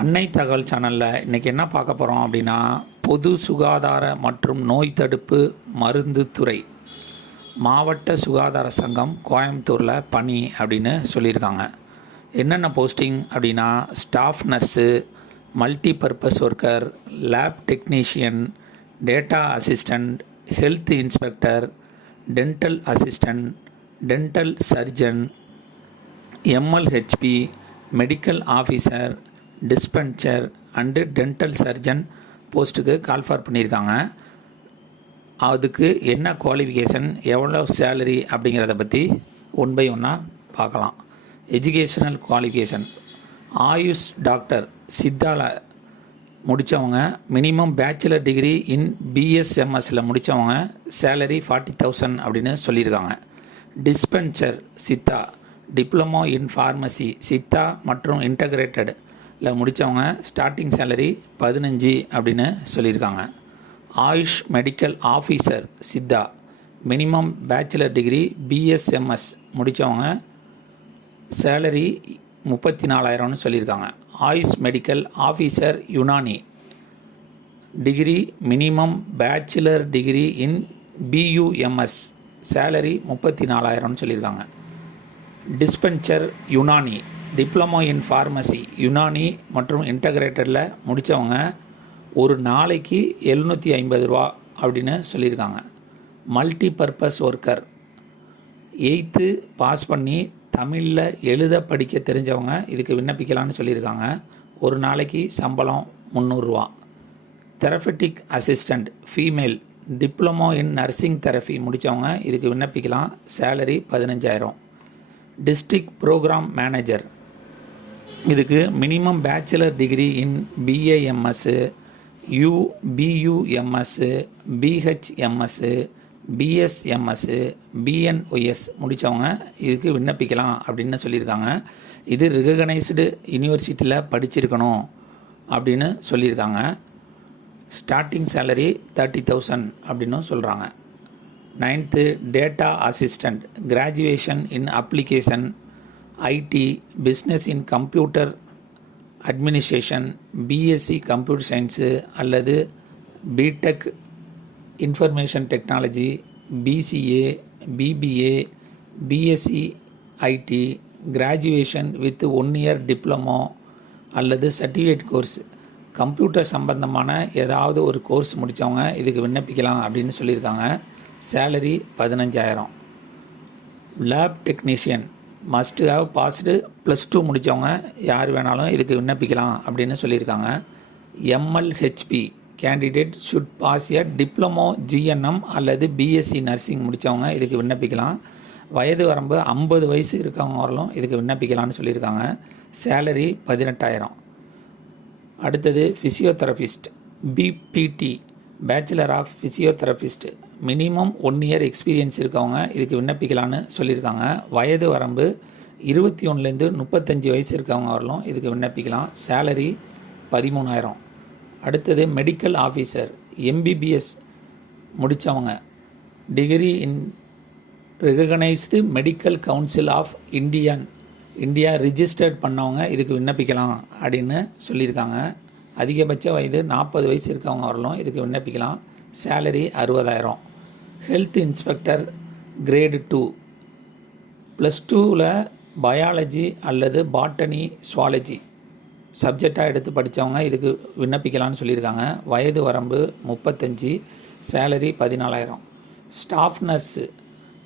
அன்னை தகவல் சேனலில் இன்றைக்கி என்ன பார்க்க போகிறோம் அப்படின்னா, பொது சுகாதார மற்றும் நோய் தடுப்பு மருந்து துறை மாவட்ட சுகாதார சங்கம் கோயம்புத்தூரில் பணி அப்படின்னு சொல்லியிருக்காங்க. என்னென்ன போஸ்டிங் அப்படின்னா, staff nurse, multi purpose worker, lab technician, data assistant, health inspector, dental assistant, dental surgeon, MLHP, medical officer, dispenser and dental surgeon போஸ்ட்டுக்கு கால்ஃபார் பண்ணியிருக்காங்க. அதுக்கு என்ன குவாலிஃபிகேஷன், எவ்வளோ சேலரி அப்படிங்கிறத பற்றி ஒன் பை ஒன்னாக பார்க்கலாம். எஜுகேஷனல் குவாலிஃபிகேஷன், ஆயுஷ் டாக்டர் சித்தால முடித்தவங்க, மினிமம் பேச்சுலர் டிகிரி இன் பிஎஸ்எம்எஸில் முடித்தவங்க, சேலரி 40,000 அப்படின்னு சொல்லியிருக்காங்க. Dispenser Siddha, diploma in pharmacy Siddha மற்றும் இன்டகிரேட்டடில் முடித்தவங்க, ஸ்டார்டிங் சேலரி 15 அப்படின்னு சொல்லியிருக்காங்க. Ayush medical officer Siddha, minimum bachelor degree BSMS முடித்தவங்க, சேலரி 34,000ன்னு சொல்லியிருக்காங்க. Ayush medical officer Unani, degree minimum bachelor degree in BUMS, salary 34,000ன்னு சொல்லியிருக்காங்க. Dispenser Unani, diploma in pharmacy Unani மற்றும் இன்டகிரேட்டடில் முடித்தவங்க, ஒரு நாளைக்கு 750 ரூபா அப்படின்னு சொல்லியிருக்காங்க. Multi purpose worker 8th pass பண்ணி தமிழில் எழுத படிக்க தெரிஞ்சவங்க இதுக்கு விண்ணப்பிக்கலான்னு சொல்லியிருக்காங்க. ஒரு நாளைக்கு சம்பளம் 300 ரூபா. Therapeutic assistant female, diploma in nursing therapy முடித்தவங்க இதுக்கு விண்ணப்பிக்கலாம், சேலரி 15,000. டிஸ்ட்ரிக்ட் ப்ரோக்ராம் மேனேஜர், இதுக்கு minimum bachelor degree in BAMS, BUMS, BHMS, BSMS, BNOS முடித்தவங்க இதுக்கு விண்ணப்பிக்கலாம் அப்படின்னு சொல்லியிருக்காங்க. இது ரெகக்னைஸ்டு யூனிவர்சிட்டியில் படிச்சிருக்கணும் அப்படின்னு சொல்லியிருக்காங்க. ஸ்டார்டிங் சேலரி 30,000 அப்படின்னு சொல்கிறாங்க. 9th data assistant, graduation in application, IT, business in computer administration, BSc computer science அல்லது BTech information technology, BCA, BBA, BSc IT, graduation with 1 year diploma அல்லது சர்டிஃபிகேட் கோர்ஸ், கம்ப்யூட்டர் சம்பந்தமான ஏதாவது ஒரு கோர்ஸ் முடித்தவங்க இதுக்கு விண்ணப்பிக்கலாம் அப்படின்னு சொல்லியிருக்காங்க. Salary 15,000. Lab technician must have passed +2 முடித்தவங்க யார் வேணாலும் இதுக்கு விண்ணப்பிக்கலாம் அப்படின்னு சொல்லியிருக்காங்க. MLHP candidate should pass a diploma GNM அல்லது பிஎஸ்சி நர்சிங் முடித்தவங்க இதுக்கு விண்ணப்பிக்கலாம். வயது வரம்பு 50 வயசு இருக்கவங்க வரலும் இதுக்கு விண்ணப்பிக்கலாம்னு சொல்லியிருக்காங்க. சேலரி 18,000. அடுத்தது physiotherapist BPT, bachelor of physiotherapist, minimum 1 year experience இருக்கவங்க இதுக்கு விண்ணப்பிக்கலான்னு சொல்லியிருக்காங்க. வயது வரம்பு 21லேருந்து 35 வயசு இருக்கவங்க வரலும் இதுக்கு விண்ணப்பிக்கலாம். சேலரி 13,000. அடுத்தது மெடிக்கல் ஆஃபீஸர் எம்பிபிஎஸ் முடித்தவங்க, degree in recognised medical council of India registered பண்ணவங்க இதுக்கு விண்ணப்பிக்கலாம் அப்படின்னு சொல்லியிருக்காங்க. அதிகபட்ச வயது 40 வயசு இருக்கவங்க வரலும் இதுக்கு விண்ணப்பிக்கலாம். சேலரி 60,000. ஹெல்த் இன்ஸ்பெக்டர் கிரேடு 2, +2ல் பயாலஜி அல்லது பாட்டனி சுவாலஜி சப்ஜெக்டாக எடுத்து படித்தவங்க இதுக்கு விண்ணப்பிக்கலாம்னு சொல்லியிருக்காங்க. வயது வரம்பு 35, salary 14,000. Staff nurse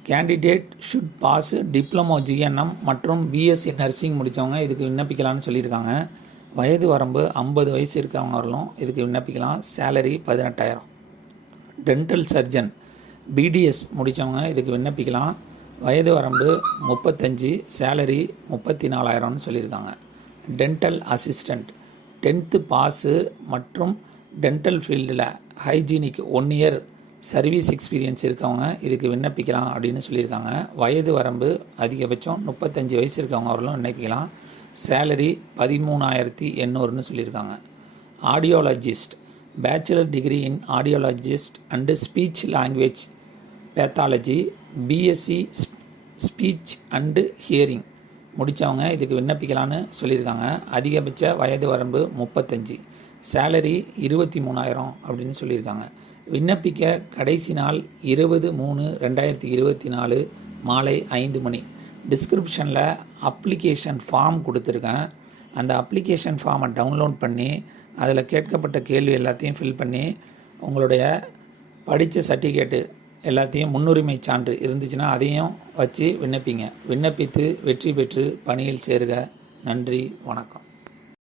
candidate should pass diploma GNM மற்றும் பிஎஸ்சி நர்சிங் முடித்தவங்க இதுக்கு விண்ணப்பிக்கலாம்னு சொல்லியிருக்காங்க. வயது வரம்பு 50 வயசு இருக்கவங்க வரலும் இதுக்கு விண்ணப்பிக்கலாம். சேலரி 18,000. டென்டல் சர்ஜன் பிடிஎஸ் முடித்தவங்க இதுக்கு விண்ணப்பிக்கலாம். வயது வரம்பு 35, சேலரி 34,000ன்னு சொல்லியிருக்காங்க. டென்டல் அசிஸ்டண்ட் 10th பாஸு மற்றும் டென்டல் ஃபீல்டில் ஹைஜீனிக் 1 year சர்வீஸ் எக்ஸ்பீரியன்ஸ் இருக்கவங்க இதுக்கு விண்ணப்பிக்கலாம் அப்படின்னு சொல்லியிருக்காங்க. வயது வரம்பு அதிகபட்சம் 35 வயசு இருக்கவங்க வரலும் விண்ணப்பிக்கலாம். சேலரி 13,800ன்னு சொல்லியிருக்காங்க. Audiologist, bachelor degree in audiologist and speech language pathology, BSc speech and hearing, முடித்தவங்க இதுக்கு விண்ணப்பிக்கலான்னு சொல்லியிருக்காங்க. அதிகபட்ச வயது வரம்பு 35, சேலரி 23,000 அப்படின்னு சொல்லியிருக்காங்க. விண்ணப்பிக்க கடைசி நாள் 20/3/2024 மாலை 5 மணி. டிஸ்கிரிப்ஷனில் அப்ளிகேஷன் ஃபார்ம் கொடுத்துருக்கேன். அந்த அப்ளிகேஷன் ஃபார்மை டவுன்லோட் பண்ணி அதில் கேட்கப்பட்ட கேள்வி எல்லாத்தையும் ஃபில் பண்ணி உங்களுடைய படித்த சர்டிஃபிகேட்டு எல்லாத்தையும் முன்னுரிமை சான்று இருந்துச்சுன்னா அதையும் வச்சு விண்ணப்பிங்க. விண்ணப்பித்து வெற்றி பெற்று பணியில் சேருக. நன்றி, வணக்கம்.